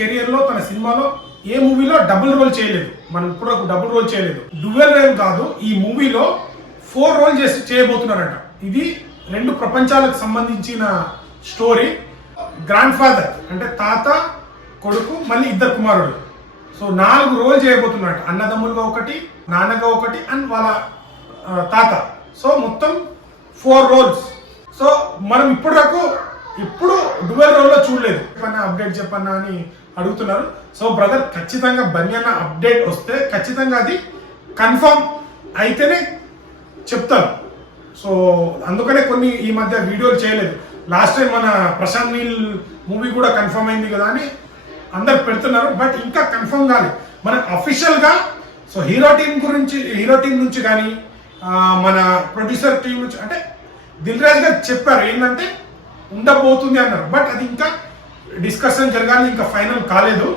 Career లో తన సినిమాలో ఏ మూవీలో డబుల్ రోల్ చేయలేదు. మనం ఇప్పుడు డబుల్ రోల్ చేయలేదు. డ్యూయల్ రోల్ కాదు, ఈ మూవీలో 4 రోల్ చేయబోతున్నారట. ఇది 2 ప్రపంచాలకు సంబంధించిన స్టోరీ. గ్రాండ్ ఫాదర్ అంటే తాత, కొడుకు, మళ్ళీ 2 కుమారుడు. So 4 role చేయబోతున్నారట. అన్నదమ్ములుగా ఒకటి, నాన్నగా ఒకటి, అండ్ వాళ్ళ తాత. సో మొత్తం 4 రోల్స్. సో మనం ఇప్పుడు డ్యూయల్ రోల్ లో చూడలేదు. అప్డేట్ చెప్పన్నా అని అడుగుతున్నారు. సో బ్రదర్, ఖచ్చితంగా బన్నీ అన్న అప్డేట్ వస్తే ఖచ్చితంగా అది కన్ఫర్మ్ అయితేనే చెప్తాను. సో అందుకనే కొన్ని ఈ మధ్య వీడియోలు చేయలేదు. లాస్ట్ టైం మన ప్రశాంత్ నీల్ మూవీ కూడా కన్ఫర్మ్ అయింది కదా అని అందరు పెడుతున్నారు. బట్ ఇంకా కన్ఫర్మ్ కాలేదు మనకు అఫీషియల్ గా. సో హీరో టీం నుంచి కానీ మన ప్రొడ్యూసర్ టీం నుంచి అంటే దిల్ రాజు గారు చెప్పారు ఏంటంటే ఉండబోతుంది అన్నారు. బట్ అది ఇంకా డిస్కషన్ జరగాలి, ఇంకా ఫైనల్ కాలేదు.